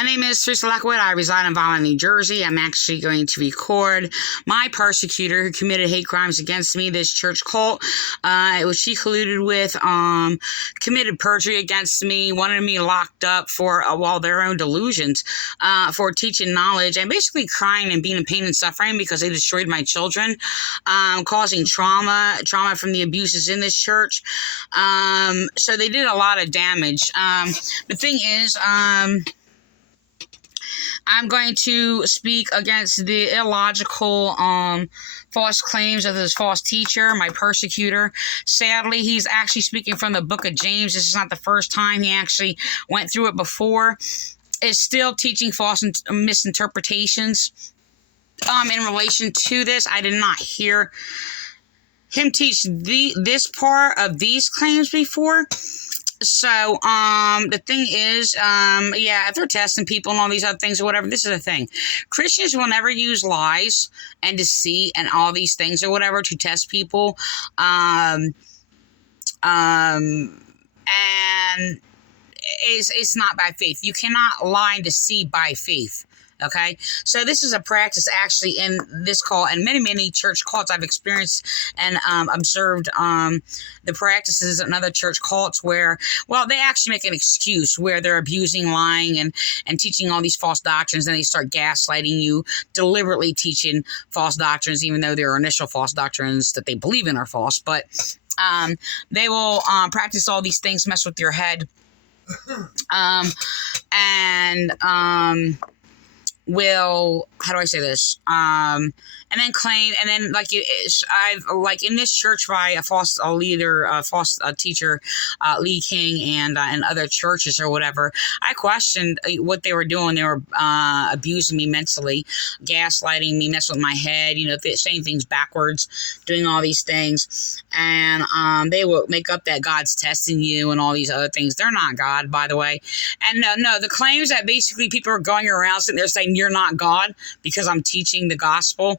My name is Teresa Lockwood. I reside in Vineland, New Jersey. I'm actually going to record my persecutor who committed hate crimes against me, this church cult, which she colluded with, committed perjury against me, wanted me locked up for, their own delusions, for teaching knowledge, and basically crying and being in pain and suffering because they destroyed my children, causing trauma from the abuses in this church. So they did a lot of damage. The thing is, I'm going to speak against the illogical, false claims of this false teacher, my persecutor. Sadly, he's actually speaking from the book of James. This is not the first time. He actually went through it before. Is still teaching false misinterpretations. In relation to this, I did not hear him teach this part of these claims before. So, the thing is, if they're testing people and all these other things or whatever, this is the thing. Christians will never use lies and deceit and all these things or whatever to test people. And it's not by faith. You cannot lie and deceive by faith. Okay, so this is a practice actually in this cult and many church cults I've experienced and observed the practices in other church cults where, they actually make an excuse where they're abusing, lying, and teaching all these false doctrines, and they start gaslighting you, deliberately teaching false doctrines, even though their initial false doctrines that they believe in are false. But they will practice all these things, mess with your head, will, how do I say this? And then claim, and then I've in this church by a false leader, a false teacher, Lee King, and other churches or whatever. I questioned what they were doing. They were abusing me mentally, gaslighting me, messing with my head, saying things backwards, doing all these things, and they will make up that God's testing you and all these other things. They're not God, by the way. And no, the claims that basically people are going around sitting there saying you're not God because I'm teaching the gospel.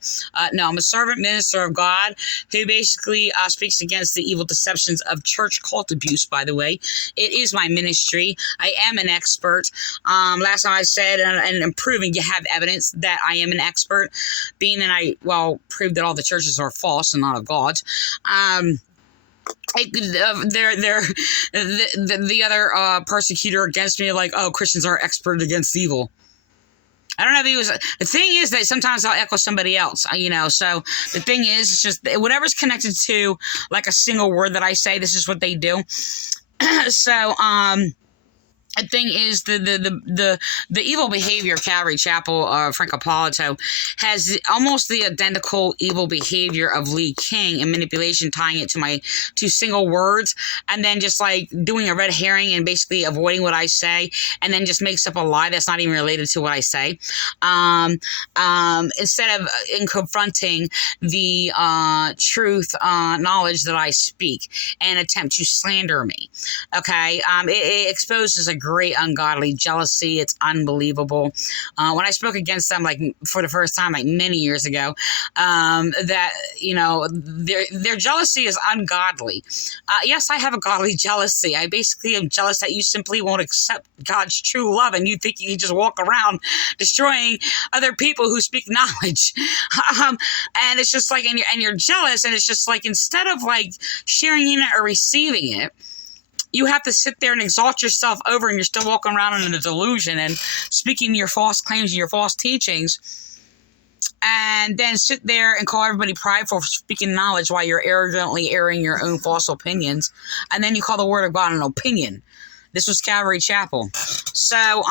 No, I'm a servant minister of God who basically speaks against the evil deceptions of church cult abuse, by the way. It is my ministry. I am an expert. Last time I said, and I'm proving you have evidence that I am an expert, being that I proved that all the churches are false and not of God. The other persecutor against me, Christians are expert against evil. I don't know if he was. The thing is that sometimes I'll echo somebody else, So the thing is, it's just whatever's connected to a single word that I say. This is what they do. So, the thing is, the evil behavior of Calvary Chapel, Franco Palato, has almost the identical evil behavior of Lee King and manipulation, tying it to two single words, and then just doing a red herring and basically avoiding what I say, and then just makes up a lie that's not even related to what I say. Instead of in confronting the truth, knowledge that I speak, and attempt to slander me. Okay, it exposes a great ungodly jealousy. It's unbelievable. When I spoke against them, for the first time, many years ago, that, their jealousy is ungodly. Yes, I have a godly jealousy. I basically am jealous that you simply won't accept God's true love and you think you can just walk around destroying other people who speak knowledge. And it's just and you're jealous, and it's just instead of sharing in it or receiving it, you have to sit there and exalt yourself over, and you're still walking around in a delusion and speaking your false claims and your false teachings, and then sit there and call everybody prideful for speaking knowledge while you're arrogantly airing your own false opinions, and then you call the Word of God an opinion. This was Calvary Chapel. So, a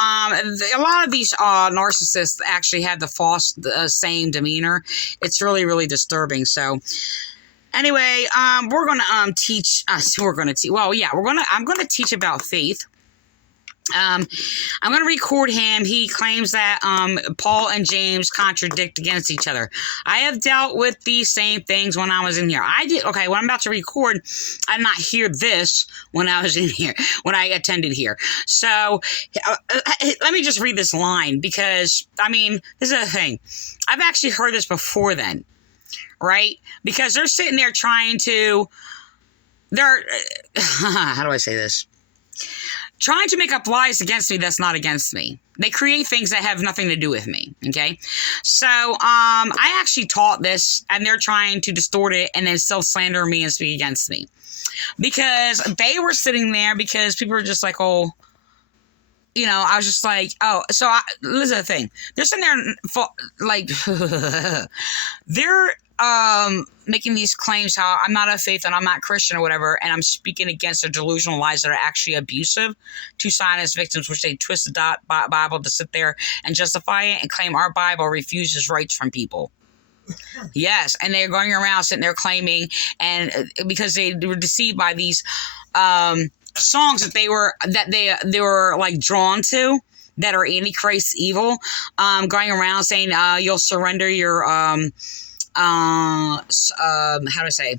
lot of these narcissists actually have the false same demeanor. It's really, really disturbing. So, anyway, we're going to teach us. I'm going to teach about faith. I'm going to record him. He claims that Paul and James contradict against each other. I have dealt with these same things when I was in here. When I'm about to record, I did not hear this when I was in here, when I attended here. So, let me just read this line because, this is the thing. I've actually heard this before then. Right? Because they're sitting there trying to, how do I say this? trying to make up lies against me that's not against me. They create things that have nothing to do with me, okay? So, I actually taught this, and they're trying to distort it and then still slander me and speak against me. Because they were sitting there because people were just like, oh, you know, I was just like, oh, so listen to the thing. They're sitting there, like, they're making these claims how I'm not of faith and I'm not Christian or whatever, and I'm speaking against their delusional lies that are actually abusive to Zionist victims, which they twist the Bible to sit there and justify it and claim our Bible refuses rights from people. Yes, and they're going around sitting there claiming, and because they were deceived by these songs that they were like drawn to that are antichrist evil, going around saying you'll surrender your how do I say?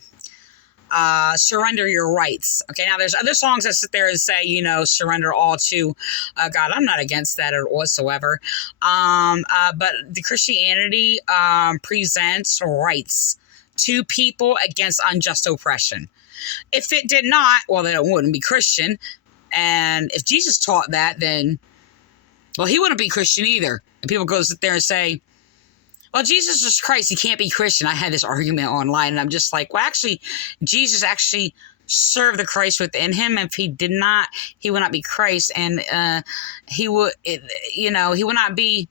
Surrender your rights. Okay, now there's other songs that sit there and say, you know, surrender all to God. I'm not against that whatsoever. But the Christianity presents rights to people against unjust oppression. If it did not, well, then it wouldn't be Christian. And if Jesus taught that, then, well, he wouldn't be Christian either. And people go sit there and say, well, Jesus is Christ. He can't be Christian. I had this argument online, and I'm just like, well, actually, Jesus actually served the Christ within him. If he did not, he would not be Christ. And he would, you know, he would not be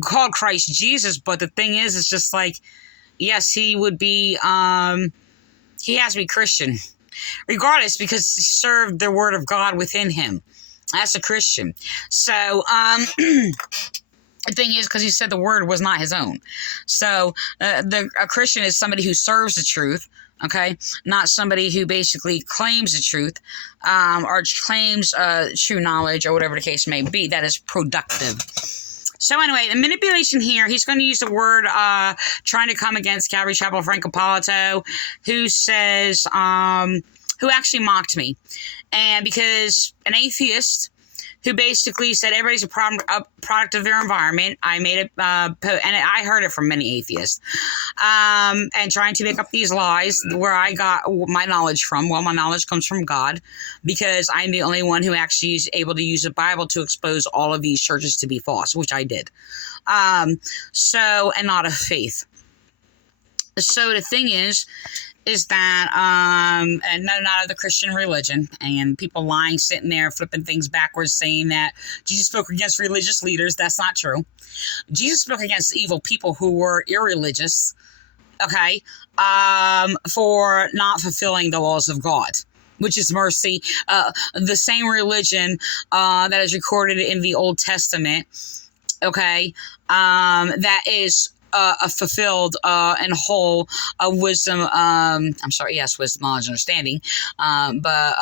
called Christ Jesus. But the thing is, it's just like, yes, he would be, he has to be Christian, regardless, because he served the word of God within him. That's a Christian. So, the thing is, because he said the word was not his own. So, a Christian is somebody who serves the truth, okay? Not somebody who basically claims the truth, or claims true knowledge, or whatever the case may be. That is productive. So anyway, the manipulation here, he's going to use the word trying to come against Calvary Chapel Franco Palato, who says, who actually mocked me. And because an atheist who basically said everybody's a product of their environment, I made it, and I heard it from many atheists, and trying to make up these lies where I got my knowledge from. Well, my knowledge comes from God, because I'm the only one who actually is able to use the Bible to expose all of these churches to be false, which I did. So, and not of faith. So the thing is that, and no, not of the Christian religion, and people lying, sitting there, flipping things backwards, saying that Jesus spoke against religious leaders. That's not true. Jesus spoke against evil people who were irreligious, okay, for not fulfilling the laws of God, which is mercy. The same religion that is recorded in the Old Testament, okay, that is fulfilled and whole wisdom, wisdom, knowledge, understanding, but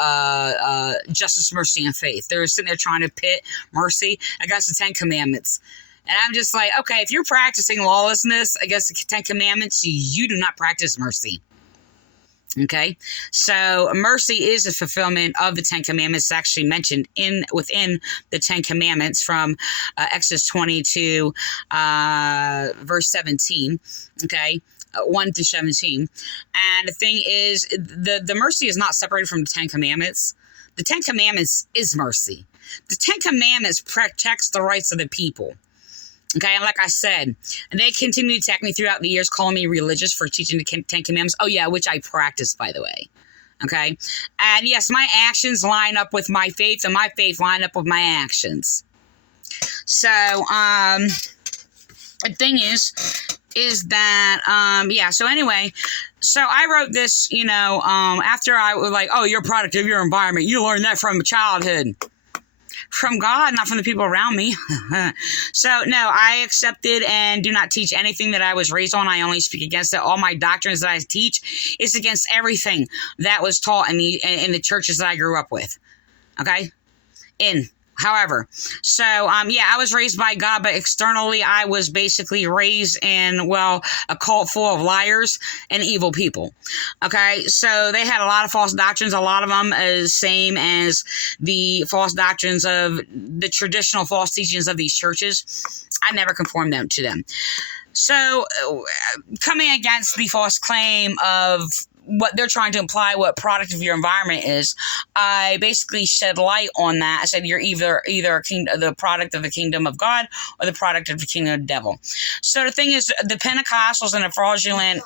justice, mercy, and faith. They're sitting there trying to pit mercy against the Ten Commandments. And I'm just like, okay, if you're practicing lawlessness against the Ten Commandments, you do not practice mercy. Okay, so mercy is a fulfillment of the Ten Commandments. It's actually mentioned within the Ten Commandments from Exodus 22, verse 17. Okay, 1 through 17. And the thing is, the mercy is not separated from the Ten Commandments. The Ten Commandments is mercy. The Ten Commandments protects the rights of the people. Okay, and like I said, they continue to attack me throughout the years, calling me religious for teaching the Ten Commandments. Oh, yeah, which I practice, by the way. Okay? And yes, my actions line up with my faith, and my faith line up with my actions. So, the thing is that, so anyway, so I wrote this, after I was like, oh, you're a product of your environment. You learned that from childhood. From God, not from the people around me. So, no, I accepted and do not teach anything that I was raised on. I only speak against it. All my doctrines that I teach is against everything that was taught in the churches that I grew up with. Okay? However, so, I was raised by God, but externally I was basically raised in, a cult full of liars and evil people. Okay, so they had a lot of false doctrines, a lot of them as same as the false doctrines of the traditional false teachings of these churches. I never conformed to them. So, coming against the false claim of what they're trying to imply, what product of your environment is, I basically shed light on that. I said you're either the product of the kingdom of God or the product of the kingdom of the devil. So the thing is, the Pentecostals and the fraudulent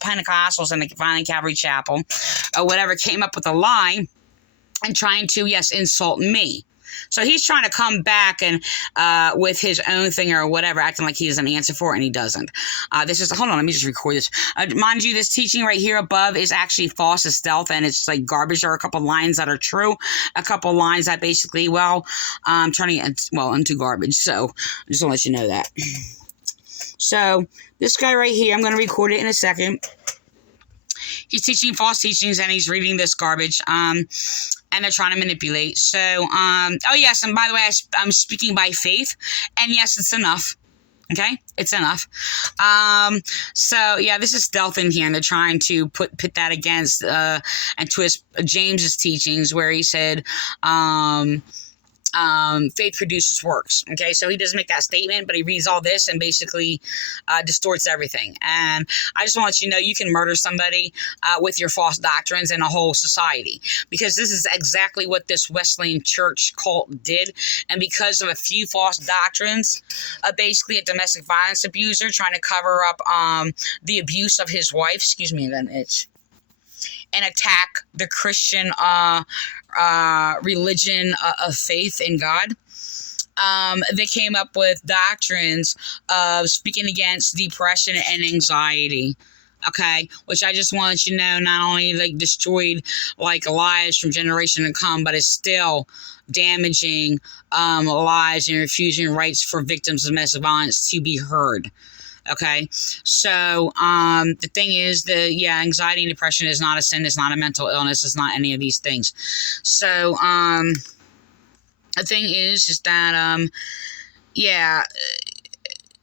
Pentecostals and the Vineland Calvary Chapel, or whatever, came up with a lie and trying to, yes, insult me. So he's trying to come back and with his own thing or whatever, acting like he has an answer for it, and he doesn't. Hold on, let me just record this. Mind you, this teaching right here above is actually false as stealth, and it's like garbage. There are a couple lines that are true, a couple lines that basically, turning it, into garbage. So I just want to let you know that. So this guy right here, I'm going to record it in a second. He's teaching false teachings, and he's reading this garbage. And they're trying to manipulate. So, oh yes, and by the way, I'm speaking by faith, and yes, it's enough. Okay, it's enough. So yeah, this is stealth in here, and they're trying to put that against and twist James's teachings, where he said, faith produces works. Okay, so he doesn't make that statement, but he reads all this and basically distorts everything. And I just want to let you know, you can murder somebody with your false doctrines and a whole society, because this is exactly what this Wesleyan church cult did. And because of a few false doctrines, basically a domestic violence abuser trying to cover up the abuse of his wife, and attack the Christian religion of faith in God. They came up with doctrines of speaking against depression and anxiety. Okay, which I just want you to know, not only destroyed lives from generation to come, but it's still damaging lives and refusing rights for victims of domestic violence to be heard. Okay, so the thing is, anxiety and depression is not a sin. It's not a mental illness. It's not any of these things. So the thing is that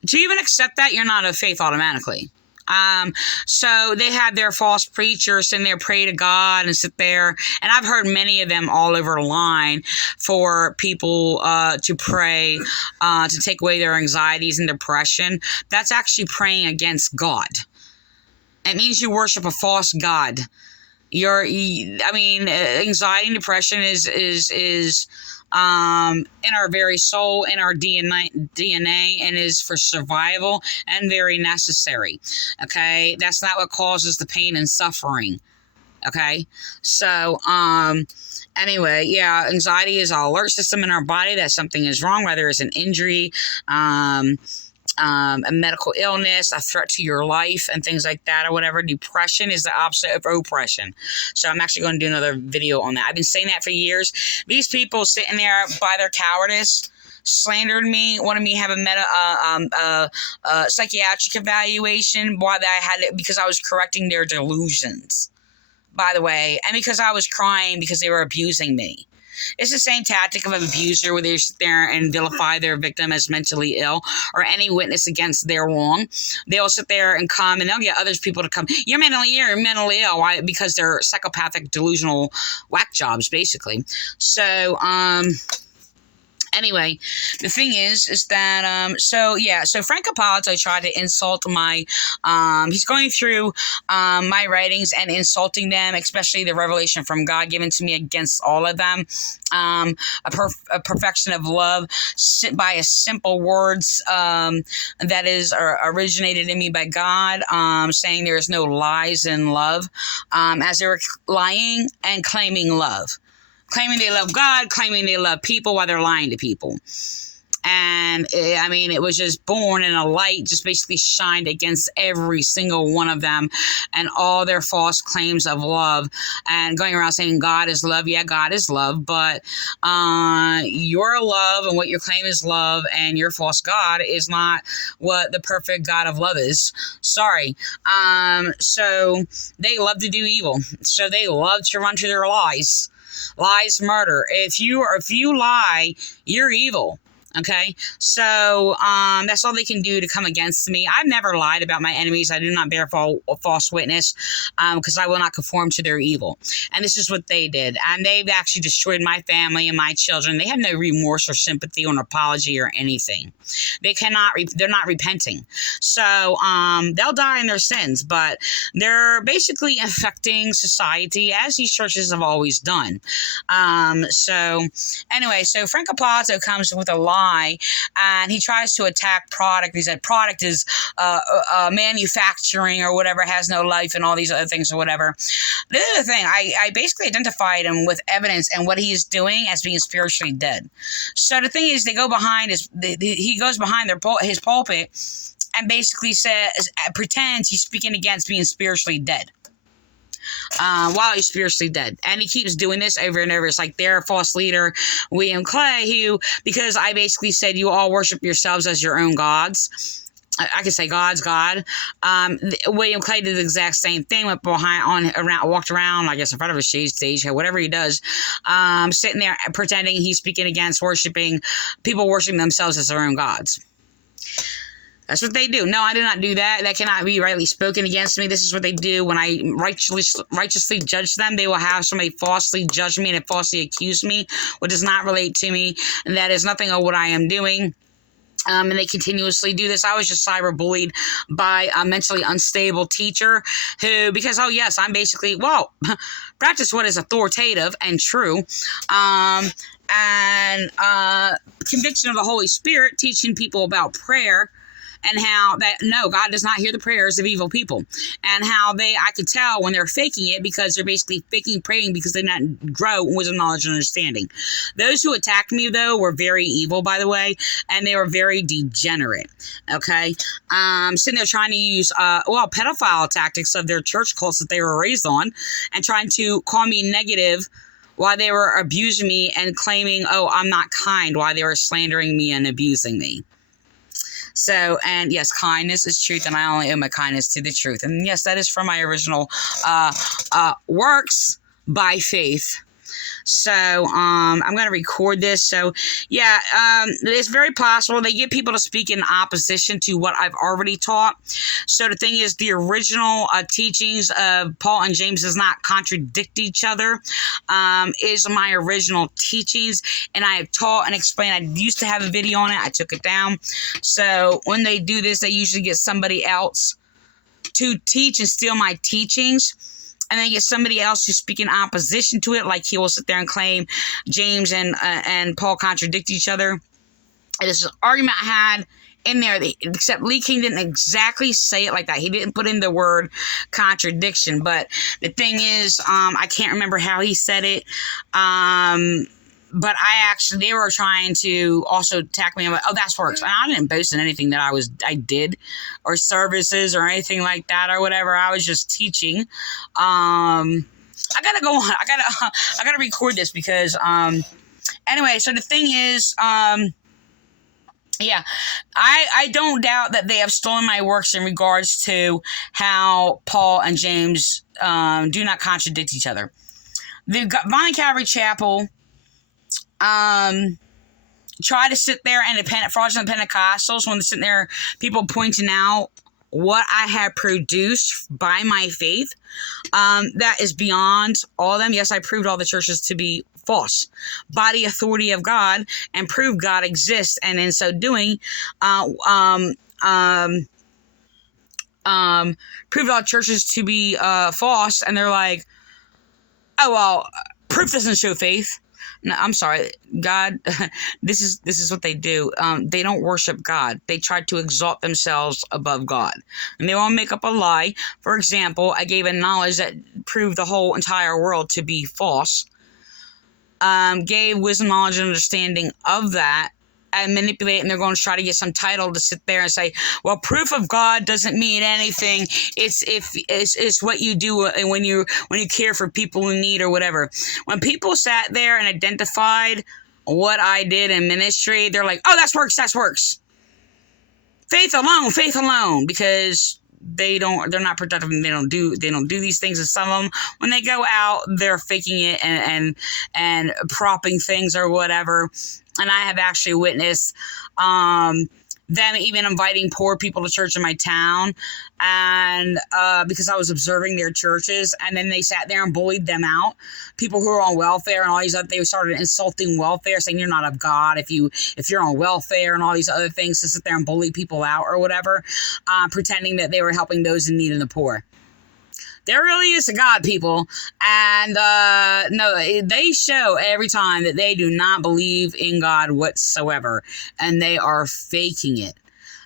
to even accept that, you're not of faith automatically. So they had their false preachers sitting there, pray to God and sit there. And I've heard many of them all over the line for people to pray to take away their anxieties and depression. That's actually praying against God. It means you worship a false God. Anxiety and depression is in our very soul, in our DNA, and is for survival and very necessary. Okay, that's not what causes the pain and suffering. Okay, so anyway, anxiety is an alert system in our body that something is wrong, whether it's an injury, a medical illness, a threat to your life, and things like that, or whatever. Depression is the opposite of oppression. So I'm actually going to do another video on that. I've been saying that for years. These people sitting there by their cowardice slandered me, wanted me to have a psychiatric evaluation because I was correcting their delusions, by the way, and because I was crying because they were abusing me. It's the same tactic of an abuser where they sit there and vilify their victim as mentally ill or any witness against their wrong. They'll sit there and come and they'll get other people to come. You're mentally ill. Why? Because they're psychopathic, delusional whack jobs, basically. So, anyway, the thing is that, so Frank Apollo tried to insult he's going through my writings and insulting them, especially the revelation from God given to me against all of them. A perfection of love by a simple words that is originated in me by God, saying there is no lies in love, as they were lying and claiming love. Claiming they love God, claiming they love people while they're lying to people. And it was just born in a light, just basically shined against every single one of them and all their false claims of love and going around saying God is love. Yeah, God is love, but your love and what your claim is love and your false God is not what the perfect God of love is. Sorry. So they love to do evil. So they love to run to their lies. Lies, murder. If you lie, you're evil. Okay, so that's all they can do to come against me. I've never lied about my enemies. I do not bear false witness, because I will not conform to their evil. And this is what they did, and they've actually destroyed my family and my children. They have no remorse or sympathy or an apology or anything. They cannot. They're not repenting. So they'll die in their sins, but they're basically affecting society as these churches have always done. So anyway, so Frank Capazzo comes with a lie, and he tries to attack product. He said product is manufacturing or whatever, has no life, and all these other things or whatever. The other thing, I basically identified him with evidence and what he is doing as being spiritually dead. So the thing is, they go behind he goes behind his pulpit and basically pretends he's speaking against being spiritually dead. While he's spiritually dead. And he keeps doing this over and over. It's like their false leader, William Clay, who, because I basically said you all worship yourselves as your own gods. I could say God's God. William Clay did the exact same thing, walked around, I guess, in front of a stage, whatever he does, sitting there pretending he's speaking against people worshiping themselves as their own gods. That's what they do. No, I did not do that. That cannot be rightly spoken against me. This is what they do. When I righteously judge them, they will have somebody falsely judge me and falsely accuse me, what does not relate to me. And that is nothing of what I am doing. And they continuously do this. I was just cyberbullied by a mentally unstable teacher who, because, oh yes, I'm basically, practice what is authoritative and true. Conviction of the Holy Spirit, teaching people about prayer, and how that, no, God does not hear the prayers of evil people. And how I could tell when they're faking it, because they're basically faking praying because they didn't grow in wisdom, knowledge, and understanding. Those who attacked me, though, were very evil, by the way, and they were very degenerate, okay? Sitting there trying to use, pedophile tactics of their church cults that they were raised on, and trying to call me negative while they were abusing me and claiming, oh, I'm not kind, while they were slandering me and abusing me. So, and yes, kindness is truth, and I only owe my kindness to the truth. And yes, that is from my original works by faith. So, I'm going to record this. So, yeah, it's very possible they get people to speak in opposition to what I've already taught. So, the thing is, the original teachings of Paul and James does not contradict each other. Is my original teachings, and I have taught and explained. I used to have a video on it. I took it down. So, when they do this, they usually get somebody else to teach and steal my teachings. And then get somebody else to speak in opposition to it, like he will sit there and claim James and Paul contradict each other. And this is an argument I had in there, except Lee King didn't exactly say it like that. He didn't put in the word contradiction. But the thing is, I can't remember how he said it. But they were trying to also attack me. I'm like, oh, that's works. And I didn't boast in anything that I did, or services or anything like that or whatever. I was just teaching. I gotta go on. I gotta record this because, anyway, so the thing is, yeah, I don't doubt that they have stolen my works in regards to how Paul and James, do not contradict each other. The Vineland Calvary Chapel, try to sit there and fraudulent Pentecostals, when they're sitting there, people pointing out what I have produced by my faith, that is beyond all of them. Yes, I proved all the churches to be false by the authority of God, and proved God exists, and in so doing, proved all churches to be false. And they're like, oh well, proof doesn't show faith. No, I'm sorry, God, this is what they do. They don't worship God. They try to exalt themselves above God. And they want to make up a lie. For example, I gave a knowledge that proved the whole entire world to be false. Gave wisdom, knowledge, and understanding of that, and manipulate, and they're going to try to get some title to sit there and say, well, proof of God doesn't mean anything. It's what you do when you care for people in need or whatever. When people sat there and identified what I did in ministry, they're like, oh, that's works. Faith alone, because they're not productive, and they don't do these things. And some of them, when they go out, they're faking it and propping things or whatever. And I have actually witnessed them even inviting poor people to church in my town, and because I was observing their churches, and then they sat there and bullied them out. People who were on welfare and all these other, they started insulting welfare, saying you're not of God if you're on welfare and all these other things, to sit there and bully people out or whatever, pretending that they were helping those in need and the poor. There really is a God, people. And no, they show every time that they do not believe in God whatsoever. And they are faking it.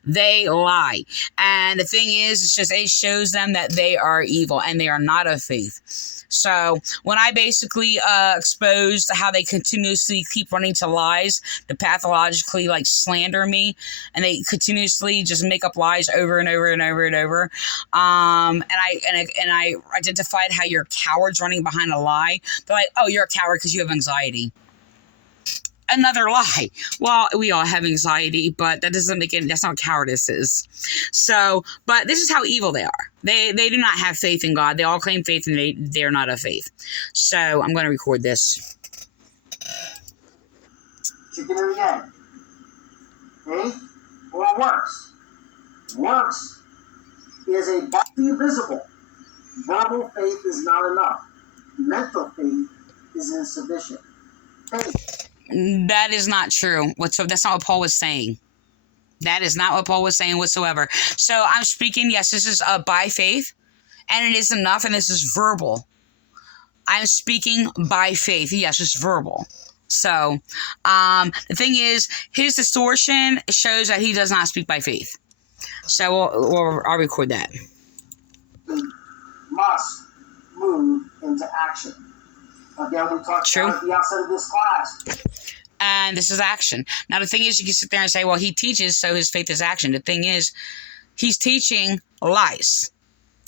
They lie. And the thing is, it shows them that they are evil and they are not of faith. So when I basically exposed how they continuously keep running to lies to pathologically like slander me, and they continuously just make up lies over and over and over and over, and I identified how you're cowards running behind a lie. They're like, oh, you're a coward because you have anxiety. Another lie. Well, we all have anxiety, but that doesn't make it, that's not what cowardice is. So, but this is how evil they are. They do not have faith in God. They all claim faith, and they are not of faith. So I'm going to record this. Chicken and the egg. Faith or works? Works is a body visible. Verbal faith is not enough. Mental faith is insufficient. Faith. That is not true. That's not what Paul was saying. That is not what Paul was saying whatsoever. So I'm speaking, yes, this is by faith, and it is enough, and this is verbal. I'm speaking by faith. Yes, it's verbal. So the thing is, his distortion shows that he does not speak by faith. So I'll record that. Must move into action. Again, we talked about at the outset of this class. And this is action. Now, the thing is, you can sit there and say, well, he teaches, so his faith is action. The thing is, he's teaching lies.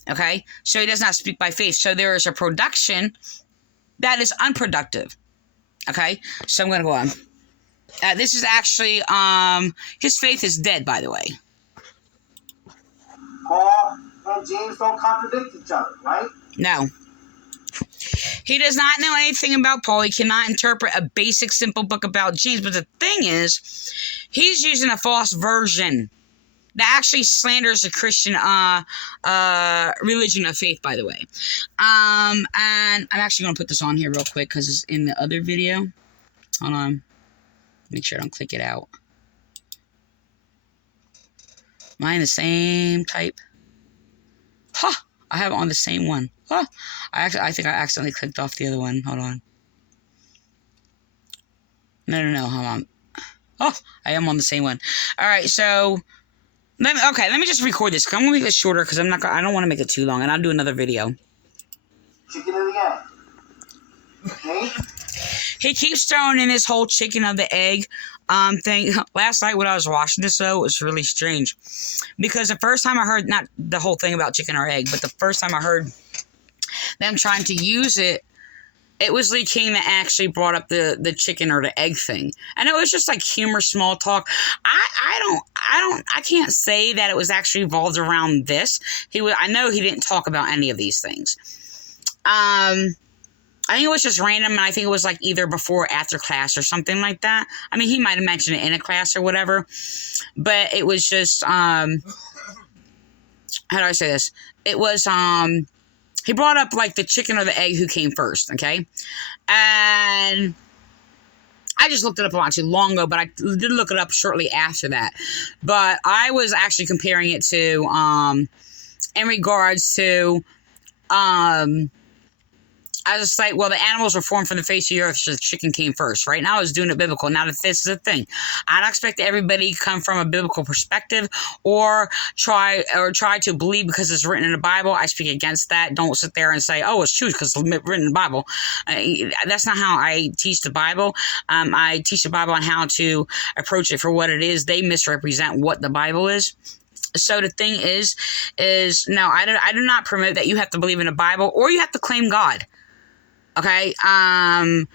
Okay? So he does not speak by faith. So there is a production that is unproductive. Okay? So I'm going to go on. This is actually, his faith is dead, by the way. Paul and James don't contradict each other, right? No. He does not know anything about Paul. He cannot interpret a basic, simple book about James. But the thing is, he's using a false version that actually slanders the Christian religion of faith, by the way. And I'm actually going to put this on here real quick because it's in the other video. Hold on. Make sure I don't click it out. Am I in the same type? Huh! I have it on the same one. Huh! I think I accidentally clicked off the other one. Hold on. No. Hold on. Oh, I am on the same one. All right, so let me just record this. I'm gonna make this shorter because I don't want to make it too long, and I'll do another video. Chicken and the egg. Okay. He keeps throwing in his whole chicken of the egg thing. Last night when I was watching this, though, it was really strange. Because the first time I heard, not the whole thing about chicken or egg, but the first time I heard them trying to use it, it was Lee King that actually brought up the chicken or the egg thing. And it was just like humor, small talk. I can't say that it was actually evolved around this. I know he didn't talk about any of these things. I think it was just random, and I think it was like either before or after class or something like that. I mean, he might have mentioned it in a class or whatever, but it was just, how do I say this? It was, he brought up like the chicken or the egg who came first, okay? And I just looked it up not too long ago, but I did look it up shortly after that. But I was actually comparing it to, in regards to, I was like, well, the animals were formed from the face of the earth, so the chicken came first, right? Now I was doing it biblical. Now this is the thing. I don't expect everybody to come from a biblical perspective or try to believe because it's written in the Bible. I speak against that. Don't sit there and say, oh, it's true because it's written in the Bible. That's not how I teach the Bible. I teach the Bible on how to approach it for what it is. They misrepresent what the Bible is. So the thing is no, I do not promote that you have to believe in the Bible or you have to claim God. Okay, and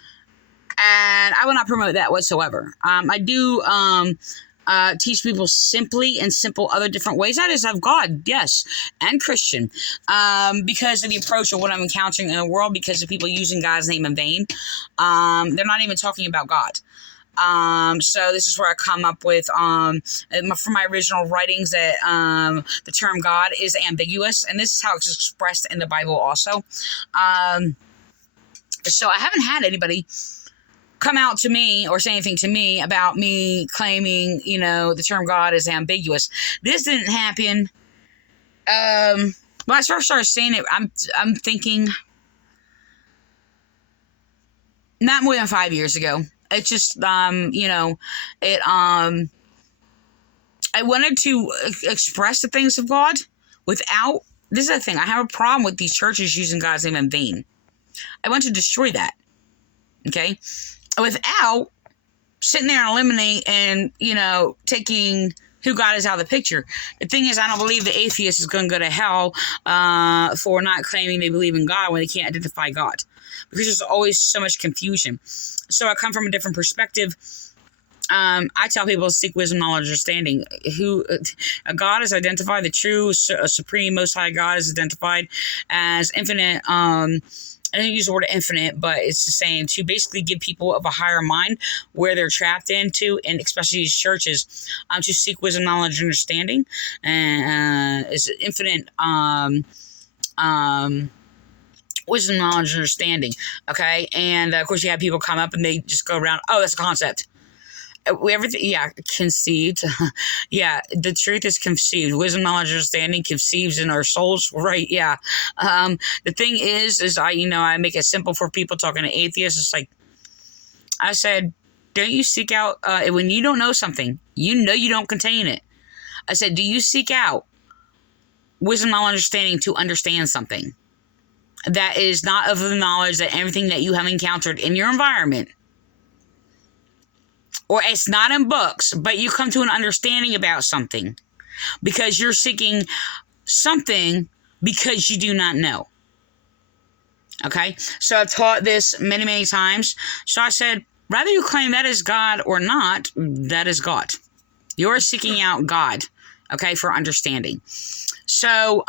I will not promote that whatsoever. I do teach people simply in simple other different ways. That is of God, yes, and Christian, because of the approach of what I'm encountering in the world, because of people using God's name in vain. They're not even talking about God. So this is where I come up with from my original writings that the term God is ambiguous, and this is how it's expressed in the Bible also. So I haven't had anybody come out to me or say anything to me about me claiming, the term God is ambiguous. This didn't happen. When I first started saying it, I'm thinking not more than 5 years ago. It's just, I wanted to express the things of God without, this is the thing, I have a problem with these churches using God's name in vain. I want to destroy that, okay? Without sitting there and eliminate and, taking who God is out of the picture. The thing is, I don't believe the atheist is going to go to hell for not claiming they believe in God when they can't identify God. Because there's always so much confusion. So I come from a different perspective. I tell people to seek wisdom, knowledge, understanding. Who God is identified, the true, supreme, most high God is identified as infinite. I didn't use the word infinite, but it's the same, to basically give people of a higher mind where they're trapped into, and especially these churches, to seek wisdom, knowledge, and understanding. And it's infinite wisdom, knowledge, and understanding. Okay, and of course you have people come up and they just go around. Oh, that's a concept. Everything, conceived. The truth is conceived. Wisdom, knowledge, understanding conceives in our souls, right? The thing is I make it simple for people talking to atheists. It's like I said, don't you seek out when you don't know something, you don't contain it. I said, do you seek out wisdom, knowledge, understanding to understand something that is not of the knowledge that everything that you have encountered in your environment, or it's not in books, but you come to an understanding about something because you're seeking something because you do not know. Okay? So I've taught this many, many times. So I said, rather you claim that is God or not, that is God. You're seeking out God, okay, for understanding. So,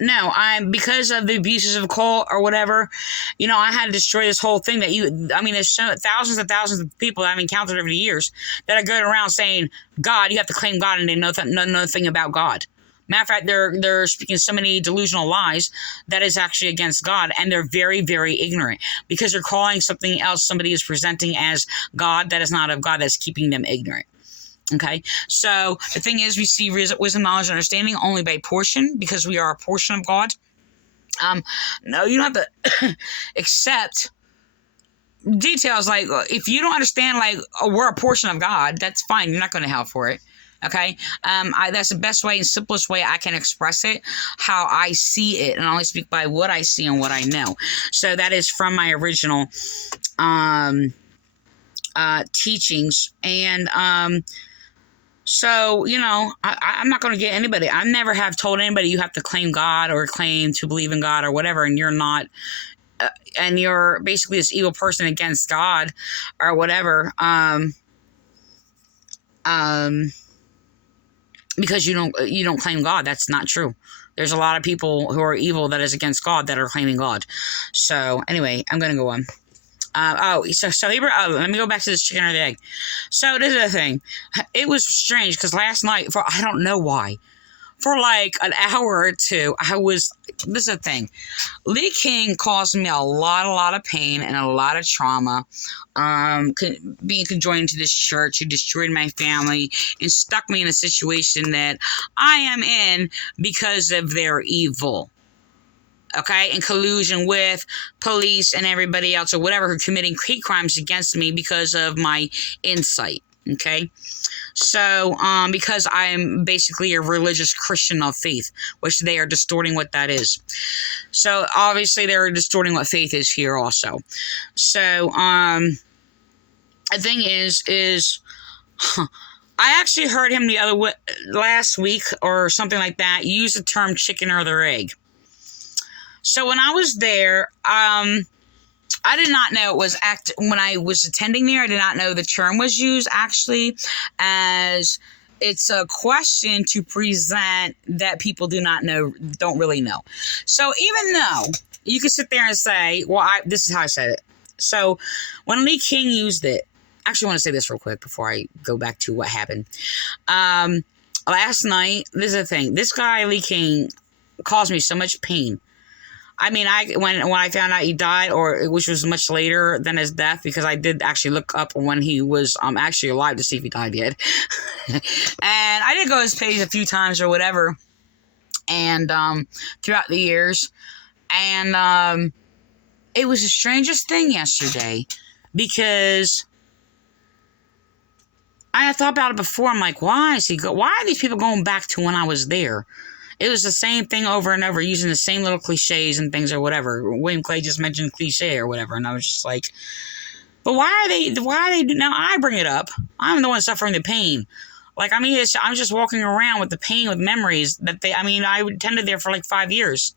no, because of the abuses of cult or whatever, I had to destroy this whole thing there's thousands and thousands of people that I've encountered over the years that are going around saying, God, you have to claim God, and they know nothing about God. Matter of fact, they're speaking so many delusional lies that is actually against God, and they're very, very ignorant because they're calling something else somebody is presenting as God that is not of God, that's keeping them ignorant. Okay, so the thing is, we see wisdom, knowledge, and understanding only by portion because we are a portion of God. No, you don't have to accept details. Like, if you don't understand, we're a portion of God, that's fine. You're not going to hell for it. Okay, that's the best way and simplest way I can express it, how I see it, and I only speak by what I see and what I know. So that is from my original teachings, and so, I'm not going to get anybody. I never have told anybody you have to claim God or claim to believe in God or whatever, and you're not, and you're basically this evil person against God or whatever, because you don't claim God. That's not true. There's a lot of people who are evil that is against God that are claiming God. So anyway, I'm going to go on. Let me go back to this chicken or the egg. So this is the thing. It was strange because last night, I don't know why, for like an hour or two, this is the thing. Lee King caused me a lot of pain and a lot of trauma, being conjoined to this church. He destroyed my family and stuck me in a situation that I am in because of their evil. Okay, in collusion with police and everybody else or whatever who are committing hate crimes against me because of my insight. Okay, so because I'm basically a religious Christian of faith, which they are distorting what that is. So obviously they're distorting what faith is here also. So the thing is I actually heard him last week or something like that use the term chicken or the egg. So when I was there, I did not know it was when I was attending there, I did not know the term was used actually as it's a question to present that people don't really know. So even though you could sit there and say, well, this is how I said it. So when Lee King used it, actually want to say this real quick before I go back to what happened. Last night, this is the thing. This guy, Lee King, caused me so much pain. I mean, when I found out he died, which was much later than his death, because I did actually look up when he was actually alive to see if he died yet. And I did go to his page a few times or whatever, and throughout the years. And it was the strangest thing yesterday, because I had thought about it before. I'm like, why are these people going back to when I was there? It was the same thing over and over, using the same little cliches and things or whatever. William Clay just mentioned cliche or whatever, and I was just like, but why are they, now I bring it up. I'm the one suffering the pain. Like, I mean, I'm just walking around with the pain, with memories that I attended there for like 5 years.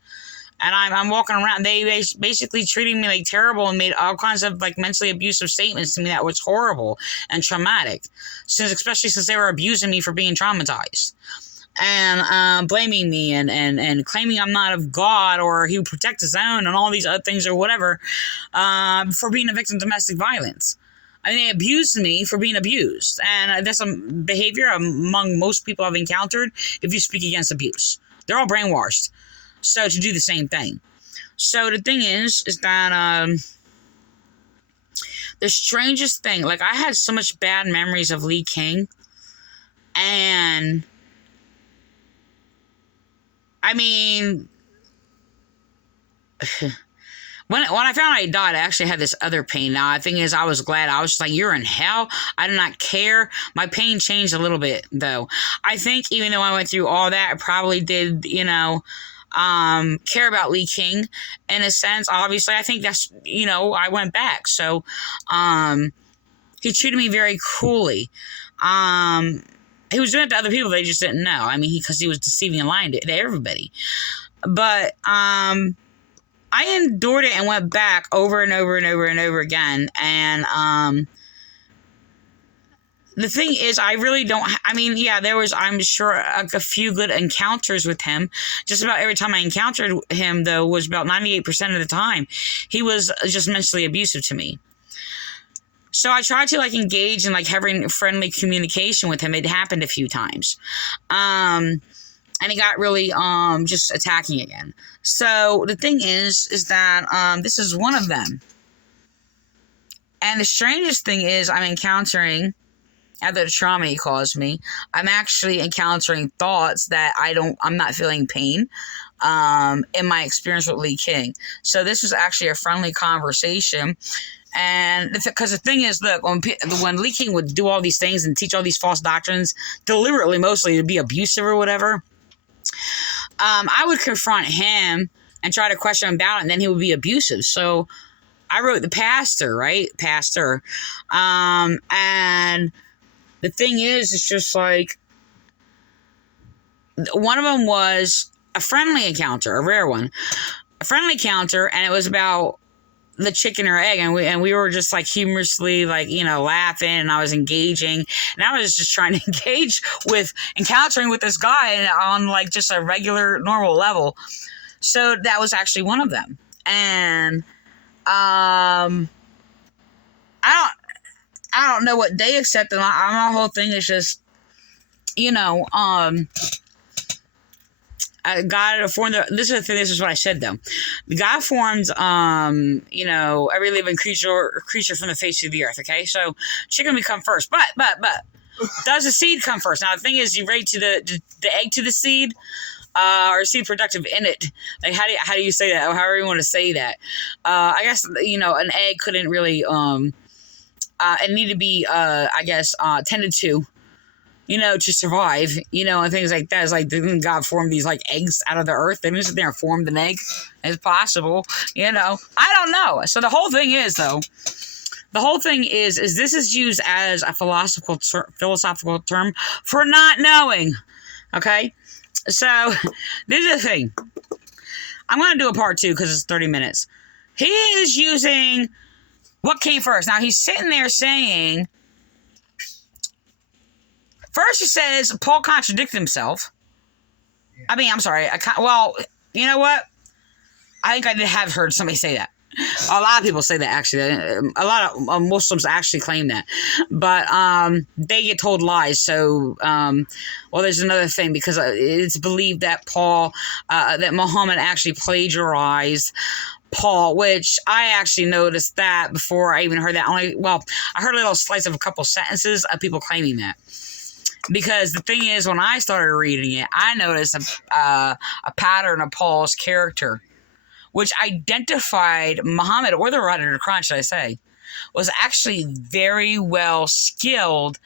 And I'm walking around, they basically treating me like terrible and made all kinds of like mentally abusive statements to me that was horrible and traumatic. Especially since they were abusing me for being traumatized. And blaming me and claiming I'm not of God, or he would protect his own, and all these other things or whatever, for being a victim of domestic violence. I mean, they abused me for being abused. And that's a behavior among most people I've encountered if you speak against abuse. They're all brainwashed. So to do the same thing. So the thing is that the strangest thing, like, I had so much bad memories of Lee King, and I mean, when I found out he died, I actually had this other pain. Now, the thing is, I was glad. I was just like, you're in hell. I do not care. My pain changed a little bit, though. I think even though I went through all that, I probably did, care about Lee King in a sense. Obviously, I think that's, I went back. So, he treated me very cruelly. He was doing it to other people, they just didn't know. I mean, because he was deceiving and lying to everybody. But, I endured it and went back over and over and over and over again. And, the thing is, I really don't, there was, I'm sure, a few good encounters with him. Just about every time I encountered him, though, was about 98% of the time, he was just mentally abusive to me. So I tried to, engage in, having friendly communication with him. It happened a few times. And he got really, just attacking again. So the thing is that, this is one of them. And the strangest thing is, I'm encountering, after the trauma he caused me, I'm actually encountering thoughts that I'm not feeling pain, in my experience with Lee King. So this was actually a friendly conversation. And because the thing is, look, when Lee King would do all these things and teach all these false doctrines, deliberately, mostly to be abusive or whatever, I would confront him and try to question him about it, and then he would be abusive. So I wrote the pastor, right? Pastor. And the thing is, it's just like, one of them was a friendly encounter, a rare one. A friendly encounter, and it was about the chicken or egg, and we were just humorously laughing, and I was engaging, and I was just trying to engage with encountering with this guy on just a regular normal level. So that was actually one of them. And I don't know what they accepted. My whole thing is just, God formed this is what I said, though. God formed, every living creature from the face of the earth, okay? So chicken would come first. But, does the seed come first? Now, the thing is, you relate to the egg to the seed, or seed productive in it. How do you say that? Or however you want to say that. I guess, an egg couldn't really, it needed to be, tended to, to survive, and things like that. It's didn't God form these, eggs out of the earth? They didn't sit there and formed an egg. It's possible, I don't know. So the whole thing is, though, this is used as a philosophical term for not knowing, okay? So, this is the thing. I'm going to do a part 2 because it's 30 minutes. He is using what came first. Now, he's sitting there saying, first he says Paul contradicted himself. I'm sorry. Well, you know what? I think I did have heard somebody say that. A lot of people say that, actually. A lot of Muslims actually claim that. But they get told lies. So, well, there's another thing, because it's believed that that Muhammad actually plagiarized Paul, which I actually noticed that before I even heard that. I heard a little slice of a couple sentences of people claiming that. Because the thing is, when I started reading it, I noticed a pattern of Paul's character, which identified Muhammad, or the writer of the Quran, should I say, was actually very well skilled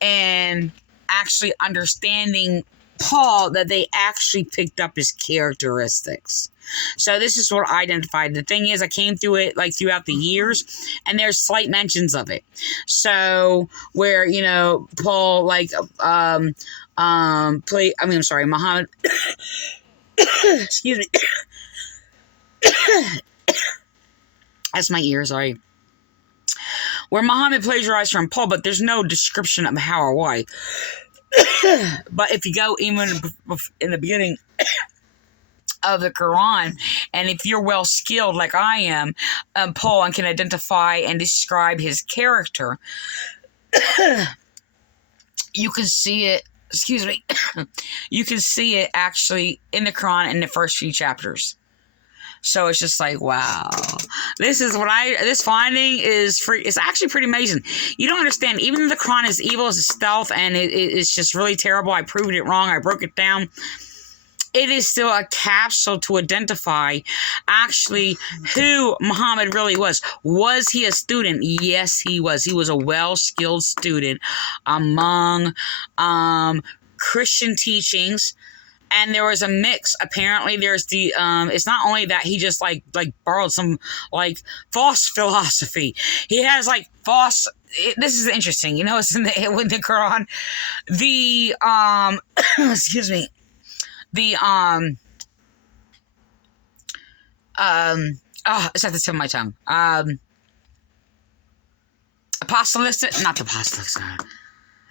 in actually understanding Paul, that they actually picked up his characteristics. So this is what I identified. The thing is, I came through it like throughout the years, and there's slight mentions of it. So where, Paul Muhammad excuse me. That's my ear, sorry. Where Muhammad plagiarized from Paul, but there's no description of how or why. But if you go even in the beginning of the Quran, and if you're well skilled like I am, Paul, and can identify and describe his character, you can see it. Excuse me. You can see it actually in the Quran in the first few chapters. So it's just like, wow, this finding it's actually pretty amazing. You don't understand, even though the Quran is evil as a stealth, and it's just really terrible. I proved it wrong. I broke it down. It is still a capsule to identify actually who Muhammad really was. Was he a student? Yes, he was. He was a well-skilled student among Christian teachings. And there was a mix. Apparently, there's the it's not only that he just like borrowed some false philosophy. He has false. This is interesting. It's in the Quran. The excuse me. The it's at the tip of my tongue.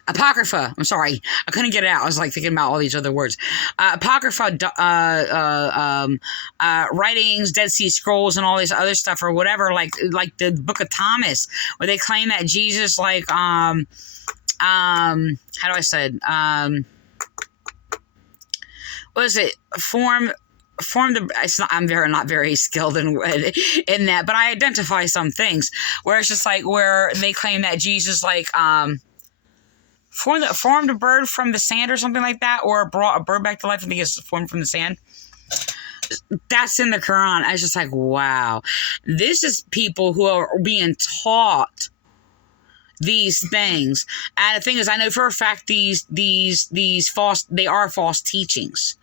Apocrypha. I'm sorry. I couldn't get it out. I was thinking about all these other words. Apocrypha writings, Dead Sea Scrolls, and all this other stuff, or whatever, like the Book of Thomas, where they claim that Jesus, how do I say it? What is it? I'm not very skilled in that, but I identify some things where it's just where they claim that Jesus formed a bird from the sand or something like that, or brought a bird back to life. I think it's formed from the sand. That's in the Quran. I was just wow. This is people who are being taught these things. And the thing is, I know for a fact these they are false teachings.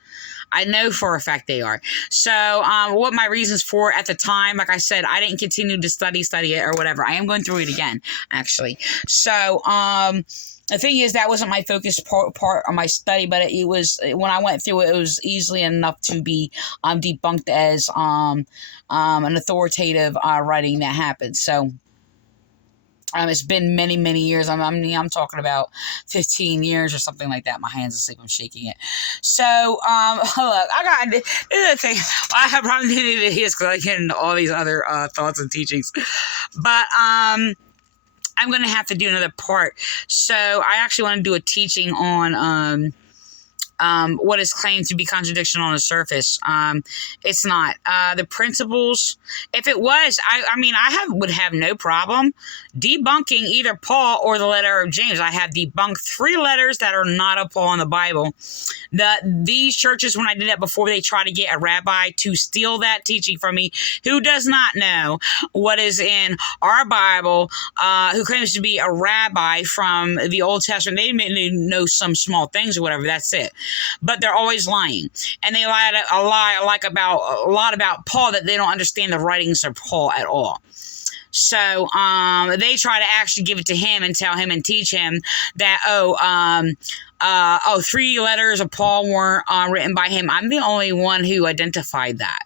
I know for a fact they are. So what my reasons for at the time, like I said, I didn't continue to study it or whatever. I am going through it again, actually. So the thing is, that wasn't my focus part of my study, but it was, when I went through it, it was easily enough to be debunked as an authoritative writing that happened. So it's been many, many years. I'm talking about 15 years or something like that. My hands asleep. I'm shaking it. So, look, this is the thing. I have probably didn't even hear because I get into all these other thoughts and teachings. But, I'm going to have to do another part. So I actually want to do a teaching on what is claimed to be contradiction on the surface. It's not. The principles, if it was, I would have no problem debunking either Paul or the letter of James. I have debunked 3 letters that are not of Paul in the Bible. These churches, when I did that before, they try to get a rabbi to steal that teaching from me, who does not know what is in our Bible, who claims to be a rabbi from the Old Testament. They may know some small things or whatever, that's it. But they're always lying. And they lie a lot about Paul, that they don't understand the writings of Paul at all. So they try to actually give it to him and tell him and teach him that, 3 letters of Paul weren't written by him. I'm the only one who identified that.